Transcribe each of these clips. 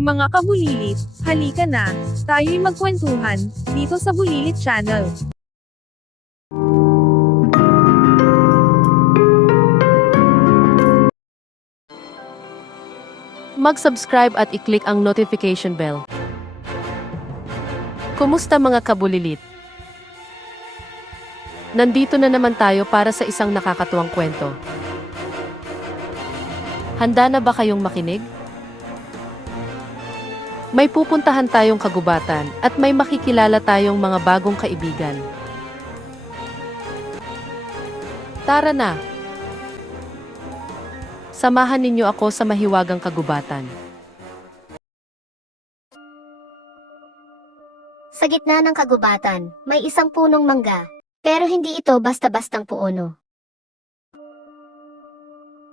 Mga kabulilit, halika na, tayo'y magkwentuhan, dito sa Bulilit Channel. Mag-subscribe at i-click ang notification bell. Kumusta mga kabulilit? Nandito na naman tayo para sa isang nakakatuwang kwento. Handa na ba kayong makinig? May pupuntahan tayong kagubatan at may makikilala tayong mga bagong kaibigan. Tara na! Samahan ninyo ako sa mahiwagang kagubatan. Sa gitna ng kagubatan, may isang punong mangga, pero hindi ito basta-bastang puno.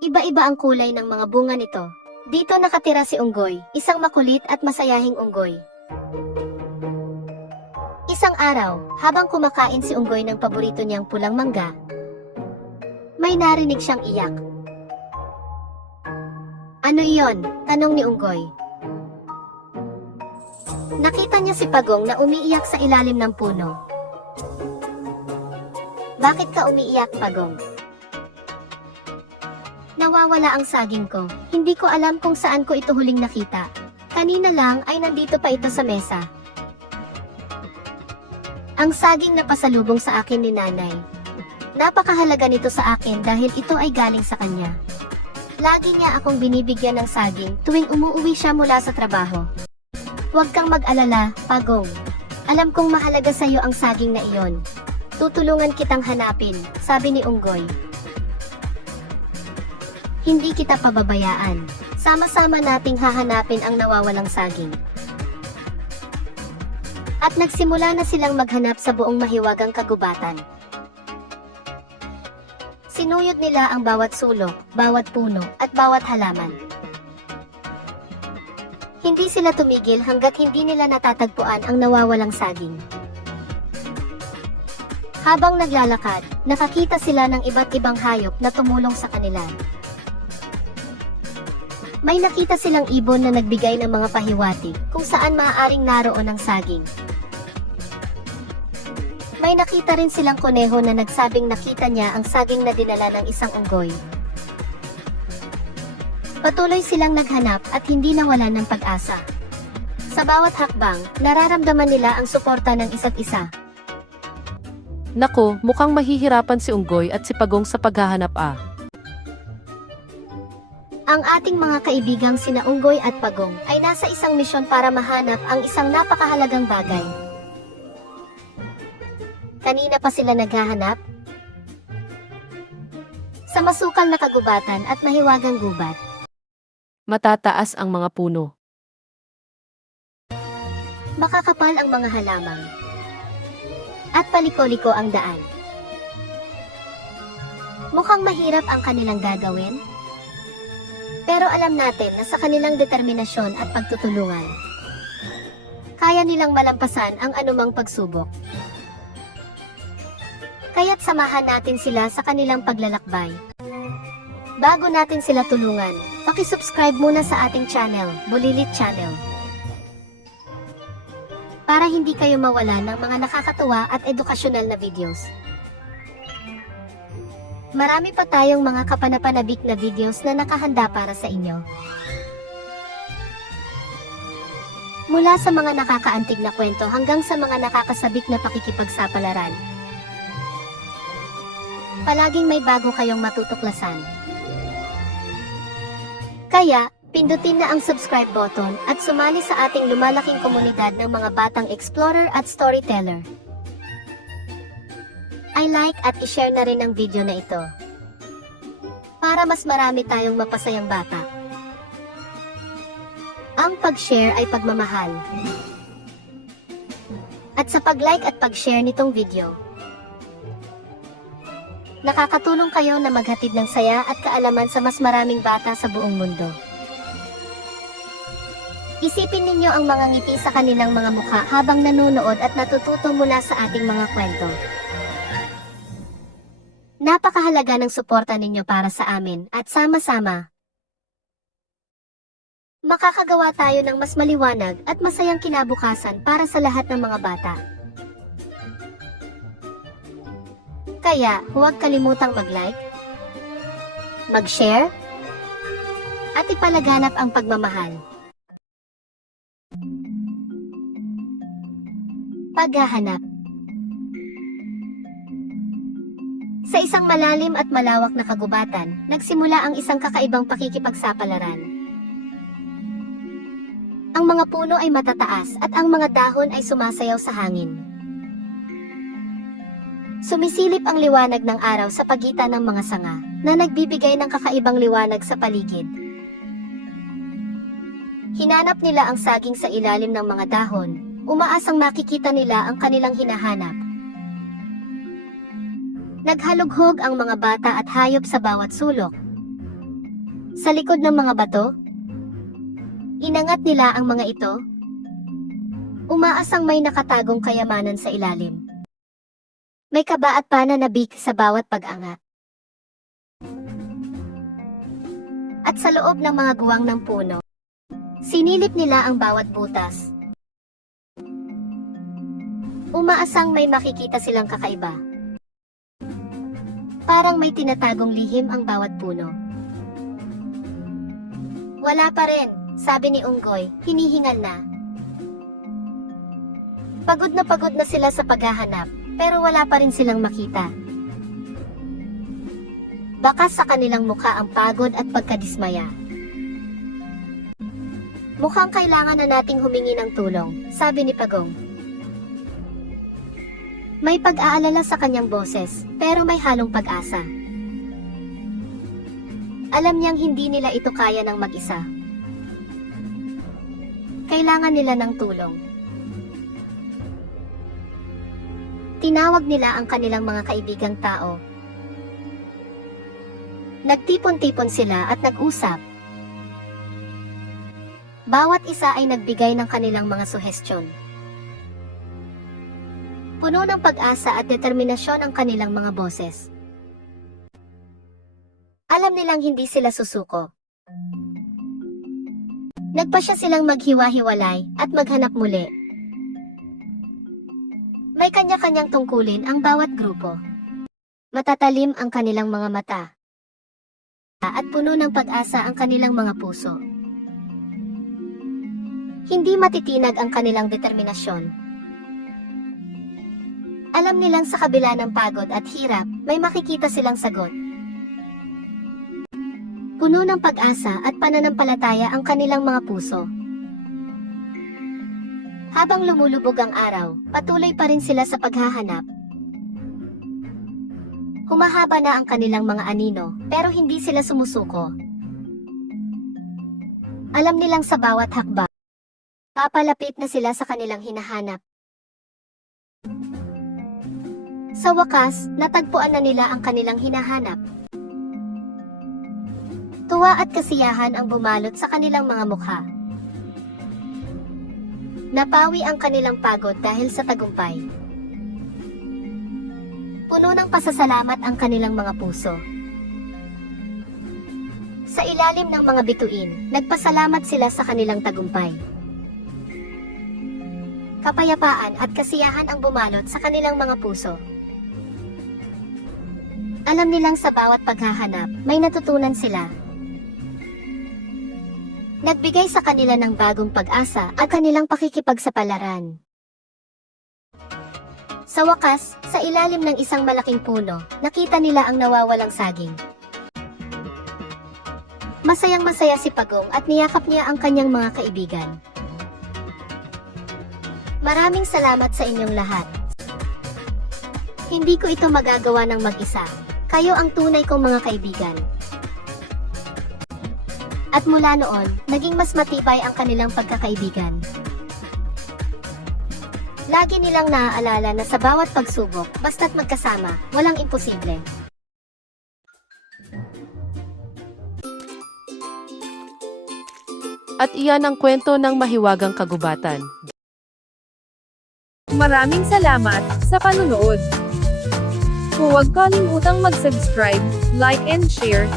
Iba-iba ang kulay ng mga bunga nito. Dito nakatira si Unggoy, isang makulit at masayahing unggoy. Isang araw, habang kumakain si Unggoy ng paborito niyang pulang mangga, may narinig siyang iyak. "Ano iyon?" tanong ni Unggoy. Nakita niya si Pagong na umiiyak sa ilalim ng puno. "Bakit ka umiiyak, Pagong?" "Nawawala ang saging ko. Hindi ko alam kung saan ko ito huling nakita. Kanina lang ay nandito pa ito sa mesa. Ang saging na pasalubong sa akin ni nanay. Napakahalaga nito sa akin dahil ito ay galing sa kanya. Lagi niya akong binibigyan ng saging tuwing umuuwi siya mula sa trabaho. Huwag kang mag-alala, Pagong. Alam kong mahalaga sa iyo ang saging na iyon. Tutulungan kitang hanapin," sabi ni Unggoy. "Hindi kita pababayaan. Sama-sama nating hahanapin ang nawawalang saging." At nagsimula na silang maghanap sa buong mahiwagang kagubatan. Sinuyod nila ang bawat sulok, bawat puno, at bawat halaman. Hindi sila tumigil hanggat hindi nila natatagpuan ang nawawalang saging. Habang naglalakad, nakakita sila ng iba't ibang hayop na tumulong sa kanila. May nakita silang ibon na nagbigay ng mga pahiwatig kung saan maaaring naroon ang saging. May nakita rin silang kuneho na nagsabing nakita niya ang saging na dinala ng isang unggoy. Patuloy silang naghanap at hindi nawalan ng pag-asa. Sa bawat hakbang, nararamdaman nila ang suporta ng isa't isa. Nako, mukhang mahihirapan si Unggoy at si Pagong sa paghahanap Ang ating mga kaibigang sina Unggoy at Pagong ay nasa isang misyon para mahanap ang isang napakahalagang bagay. Kanina pa sila naghahanap? Sa masukal na kagubatan at mahiwagang gubat, Matataas ang mga puno. makakapal ang mga halaman, at paliko-liko ang daan. Mukhang mahirap ang kanilang gagawin, pero alam natin na sa kanilang determinasyon at pagtutulungan, kaya nilang malampasan ang anumang pagsubok. Kaya't samahan natin sila sa kanilang paglalakbay. Bago natin sila tulungan, paki-subscribe muna sa ating channel, Bulilit Channel, para hindi kayo mawala ng mga nakakatuwa at edukasyonal na videos. Marami pa tayong mga kapanapanabik na videos na nakahanda para sa inyo. Mula sa mga nakakaantig na kwento hanggang sa mga nakakasabik na pakikipagsapalaran. Palaging may bago kayong matutuklasan. Kaya, pindutin na ang subscribe button at sumali sa ating lumalaking komunidad ng mga batang explorer at storyteller. I-like at i-share na rin ang video na ito para mas marami tayong mapasayang bata. Ang pag-share ay pagmamahal. At sa pag-like at pag-share nitong video, nakakatulong kayo na maghatid ng saya at kaalaman sa mas maraming bata sa buong mundo. Isipin ninyo ang mga ngiti sa kanilang mga mukha habang nanonood at natututo mula sa ating mga kwento. Napakahalaga ng suporta ninyo para sa amin at sama-sama Makakagawa tayo ng mas maliwanag at masayang kinabukasan para sa lahat ng mga bata. Kaya, huwag kalimutang mag-like, mag-share, at ipalaganap ang pagmamahal. Paghahanap. Sa isang malalim at malawak na kagubatan, nagsimula ang isang kakaibang pakikipagsapalaran. Ang mga puno ay matataas at ang mga dahon ay sumasayaw sa hangin. Sumisilip ang liwanag ng araw sa pagitan ng mga sanga, na nagbibigay ng kakaibang liwanag sa paligid. Hinanap nila ang saging sa ilalim ng mga dahon, umaasang makikita nila ang kanilang hinahanap. Naghalughog ang mga bata at hayop sa bawat sulok. Sa likod ng mga bato, inangat nila ang mga ito. Umaasang may nakatagong kayamanan sa ilalim. May kaba at pananabik sa bawat pag-angat. At sa loob ng mga guwang ng puno, sinilip nila ang bawat butas. Umaasang may makikita silang kakaiba. Parang may tinatagong lihim ang bawat puno. Wala pa rin, sabi ni Unggoy, hinihingal na. Pagod na sila sa paghahanap, pero wala pa rin silang makita. Bakas sa kanilang mukha ang pagod at pagkadismaya. Mukhang kailangan na nating humingi ng tulong, sabi ni Pagong. May pag-aalala sa kanyang boses, pero may halong pag-asa. Alam niyang hindi nila ito kaya ng mag-isa. Kailangan nila ng tulong. Tinawag nila ang kanilang mga kaibigang tao. Nagtipon-tipon sila at nag-usap. Bawat isa ay nagbigay ng kanilang mga suhestyon. Puno ng pag-asa at determinasyon ang kanilang mga boses. Alam nilang hindi sila susuko. Nagpasya silang maghiwa-hiwalay at maghanap muli. May kanya-kanyang tungkulin ang bawat grupo. Matatalim ang kanilang mga mata. At puno ng pag-asa ang kanilang mga puso. Hindi matitinag ang kanilang determinasyon. Alam nilang sa kabila ng pagod at hirap, may makikita silang sagot. Puno ng pag-asa at pananampalataya ang kanilang mga puso. Habang lumulubog ang araw, patuloy pa rin sila sa paghahanap. Humahaba na ang kanilang mga anino, pero hindi sila sumusuko. Alam nilang sa bawat hakbang, papalapit na sila sa kanilang hinahanap. Sa wakas, natagpuan na nila ang kanilang hinahanap. Tuwa at kasiyahan ang bumalot sa kanilang mga mukha. Napawi ang kanilang pagod dahil sa tagumpay. Puno ng pasasalamat ang kanilang mga puso. Sa ilalim ng mga bituin, nagpasalamat sila sa kanilang tagumpay. Kapayapaan at kasiyahan ang bumalot sa kanilang mga puso. Alam nilang sa bawat paghahanap, may natutunan sila. Nagbigay sa kanila ng bagong pag-asa at kanilang pakikipagsapalaran. Sa wakas, sa ilalim ng isang malaking puno, nakita nila ang nawawalang saging. Masayang-masaya si Pagong at niyakap niya ang kanyang mga kaibigan. Maraming salamat sa inyong lahat. Hindi ko ito magagawa ng mag-isa. Kayo ang tunay kong mga kaibigan. At mula noon, naging mas matibay ang kanilang pagkakaibigan. Lagi nilang naaalala na sa bawat pagsubok, basta't magkasama, walang imposible. At iyan ang kwento ng Mahiwagang Kagubatan. Maraming salamat sa panunood. Huwag kalimutang mag-subscribe, like and share